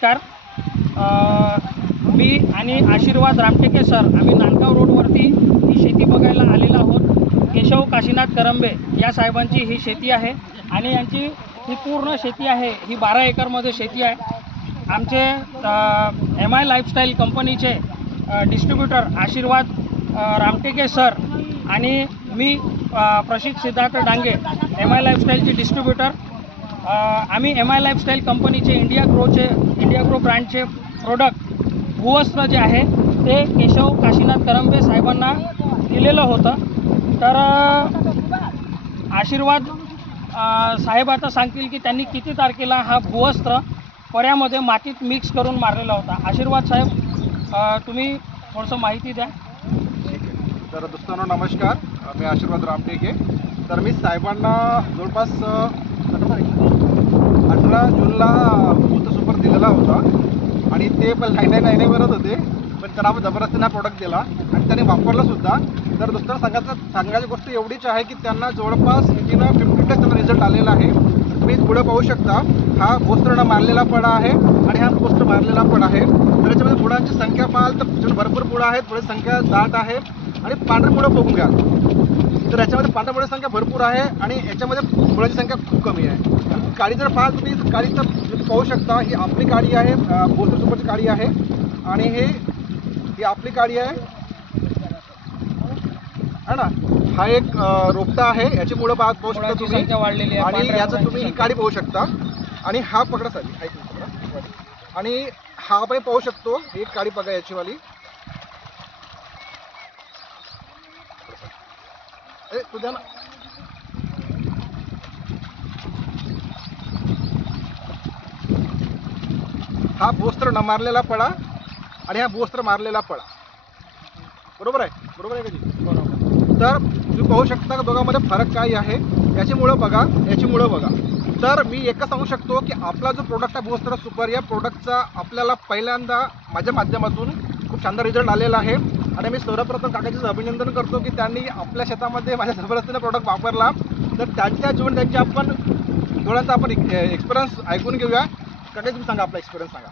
नमस्कार. मी आणि आशीर्वाद रामटेके सर आम्ही नांदगाव रोडवरती ही शेती बघायला आलेलो आहोत. केशव काशीनाथ करंबे या साहेबांची ही शेती आहे आणि यांची ही पूर्ण शेती आहे, ही 12 एकरमध्ये शेती आहे. आमचे MI लाईफस्टाईल कंपनीचे डिस्ट्रीब्युटर आशीर्वाद रामटेके सर आणि मी प्रशित सिद्धार्थ डांगे MI लाईफस्टाईलचे डिस्ट्रीब्युटर. आम्ही MI लाईफस्टाईल कंपनीचे इंडिया ग्रो ब्रँडचे प्रोडक्ट भूवस्त्र जे आहे ते केशव काशीनाथ करंबे साहेबांना दिलेलं होतं. तर आशीर्वाद साहेब आता सांगतील की त्यांनी किती तारखेला हा भूवस्त्र पर्यामध्ये मातीत मिक्स करून मारलेला होता. आशीर्वाद साहेब तुम्ही थोडंसं माहिती द्या. तर दोस्तांनो नमस्कार, मी आशीर्वाद रामटेके. तर मी साहेबांना जवळपास 18 जूनला भूत सुपर दिलेला होता आणि ते पण 9999 म्हणत होते, पण त्यांना आपण जबरदस्तीने प्रोडक्ट दिला आणि त्यांनी वापरलासुद्धा. तर दोस्तांना सांगायची गोष्ट एवढीच आहे की त्यांना जवळपास 50 त्यांना रिझल्ट आलेला आहे. तुम्ही पुढे पाहू शकता, हा भूस्त्र मारलेला पडा आहे आणि हा भूस्त्र मारलेला पण आहे. तर याच्यामध्ये मुळांची संख्या पाहाल तर भरपूर मुळं आहेत, थोडी संख्या दाट आहे आणि पांढरी मुळं बघून घ्या. तर याच्यामध्ये पांढऱ्या मुळाची संख्या भरपूर आहे आणि याच्यामध्ये मुळाची संख्या खूप कमी आहे. काळी जर पाहाल तुम्ही, काळीचं पाहू शकता, ही आपली काळी आहे, भूस्त्र सुपरची काळी आहे आणि ही आपली काळी आहे ना. हा एक रोपटा आहे, याची मुळं पाहू शकता तुम्ही वाढलेली आहे आणि याचं तुम्ही ही काळी पाहू शकता आणि हा पकडासाठी आणि हा आपण पाहू शकतो, ही काळी बघा याचीवाली. तुझ्या ना हा भूस्त्र न मारलेला पडा आणि हा भूस्त्र मारलेला पडा, बरोबर आहे का जी? बरोबर. तर तुम्ही पाहू शकता की दोघांमध्ये फरक काय आहे. याची मुळं बघा, याची मुळं बघा. तर मी एकच सांगू शकतो की आपला जो प्रोडक्ट आहे भूस्त्र सुपर, या प्रोडक्टचा आपल्याला पहिल्यांदा माझ्या माध्यमातून खूप शानदार रिझल्ट आलेला आहे आणि मी सर्वप्रथम काकाचं अभिनंदन करतो की त्यांनी आपल्या शेतामध्ये माझ्या जबरदस्तीने प्रोडक्ट वापरला. तर त्यांच्या जीवन त्यांचे आपण थोड्यांचा आपण एक्सपिरियन्स ऐकून घेऊया. काका तुम्ही सांगा, आपला एक्सपिरियन्स सांगा.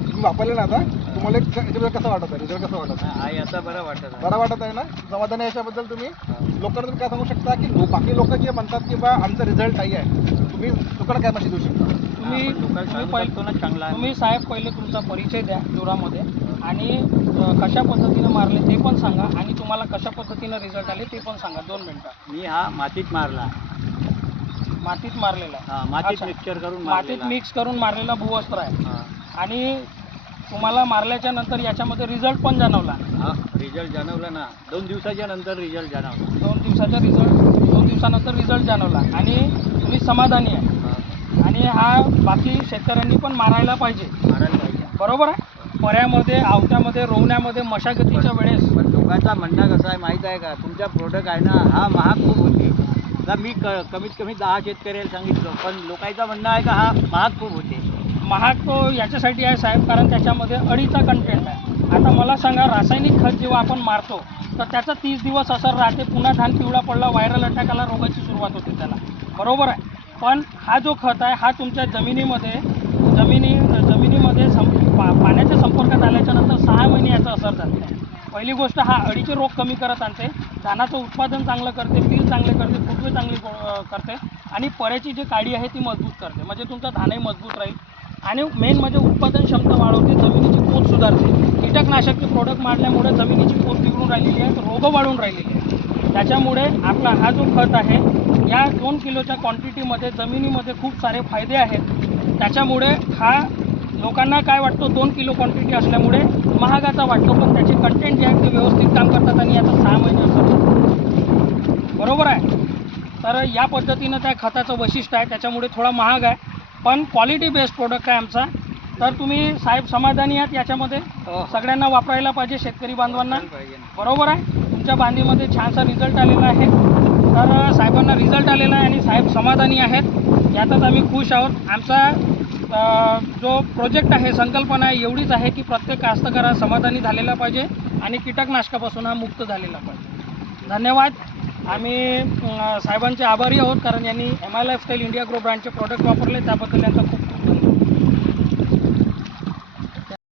तुम्ही वापरले ना आता, तुम्हाला याच्याबद्दल कसं वाटत आहे, रिझल्ट कसं वाटत आहे? आता बरं वाटत आहे ना, समाधान आहे याच्याबद्दल? तुम्ही लोकांना तुम्ही काय सांगू शकता की बाकी लोक जे म्हणतात की बा आमचा रिझल्ट नाही आहे, तुम्ही लोकांना काय माहिती देऊ शकता? तुम्ही साहेब पहिले तुमचा परिचय द्या जोरामध्ये आणि कशा पद्धतीनं मारले ते पण सांगा आणि तुम्हाला कशा पद्धतीनं रिझल्ट आले ते पण सांगा. 2 मिनिटं. मी हा मातीत मारला. मातीत मारलेला आहे. मातीत मिक्सचर करून मातीत मिक्स करून मारलेला भूवस्त्र आहे आणि तुम्हाला मारल्याच्या नंतर याच्यामध्ये रिझल्ट पण जाणवला. रिझल्ट जाणवला ना, 2 दिवसाच्या नंतर रिझल्ट जाणवला. 2 दिवसानंतर रिझल्ट जाणवला आणि तुम्ही समाधानी आहे. आणि हा बाकी शेतकऱ्यांनी पण मारायला पाहिजे, बरोबर आहे. पर्यामध्ये, आवट्यामध्ये, रोवण्यामध्ये, मशागतीच्या वेळेस. पण लोकांचा म्हणणं कसं आहे माहीत आहे का, तुमचा प्रोडक्ट आहे ना हा महाग खूप होते. मी कमीत कमी 10 शेतकऱ्याला सांगितलं, पण लोकांचं म्हणणं आहे का हा महाग खूप होते. महाग तो याच्यासाठी आहे साहेब, कारण त्याच्यामध्ये अळीचा कंटेंट आहे. आता मला सांगा, रासायनिक खत जेव्हा आपण मारतो तर त्याचा 30 दिवस असर राहते, पुन्हा धान पिवळा पडला, व्हायरल अटॅक आला, रोगाची सुरुवात होते त्याला, बरोबर आहे. पण हा जो खत आहे हा तुमच्या जमिनीमध्ये पाण्याच्या संपर्कात आल्याच्यानंतर 6 महिने याचा असर झालेला आहे. पहिली गोष्ट, हा अळीचे रोग कमी करत आणते, धानाचं उत्पादन चांगलं करते, पीक चांगले करते, फुटवे चांगली करते आणि पर्याची जी काडी आहे ती मजबूत करते, म्हणजे तुमचा धानही मजबूत राहील आणि मेन म्हणजे उत्पादन क्षमता वाढवते, जमिनीची पोत सुधारते. कीटकनाशकचे प्रोडक्ट मारल्यामुळे जमिनीची पोत बिघडून राहिलेली आहे, रोग वाढून राहिलेली आहे. त्याच्यामुळे आपला हा जो खत आहे या 2 किलोच्या क्वांटिटीमध्ये जमिनीमध्ये खूप सारे फायदे आहेत. त्याच्यामुळे हा लोकांना काय वाटतो, 2 किलो क्वांटिटी असल्यामुळे महागाचा वाटतो, पण त्याचे कंटेंट जे आहे ते व्यवस्थित काम करतात आणि याचा 6 महिने असतो, बरोबर आहे. तर या पद्धतीनं त्या खताचं वैशिष्ट्य आहे, त्याच्यामुळे थोडा महाग आहे, पण क्वालिटी बेस्ड प्रोडक्ट आहे आमचा. तर तुम्ही साहेब समाधानी आहात याच्यामध्ये? सगळ्यांना वापरायला पाहिजे, शेतकरी बांधवांना, बरोबर आहे. तुमच्या बांधीमध्ये छानसा रिझल्ट आलेला आहे. तर साहेबांना रिझल्ट आलेला आहे आणि साहेब समाधानी आहेत, यातच आम्ही खुश आहोत. आमचा जो प्रोजेक्ट आहे, संकल्पना आहे एवढीच आहे की प्रत्येक कास्तकार समाधानी झालेला पाहिजे आणि कीटकनाशकापासून हा मुक्त झालेला पाहिजे. धन्यवाद. आम्ही साहेबांचे आभारी आहोत, कारण यांनी MI लाईफस्टाईल इंडिया ग्रो ब्रँडचे प्रोडक्ट वापरले, त्याबद्दल यांचा खूप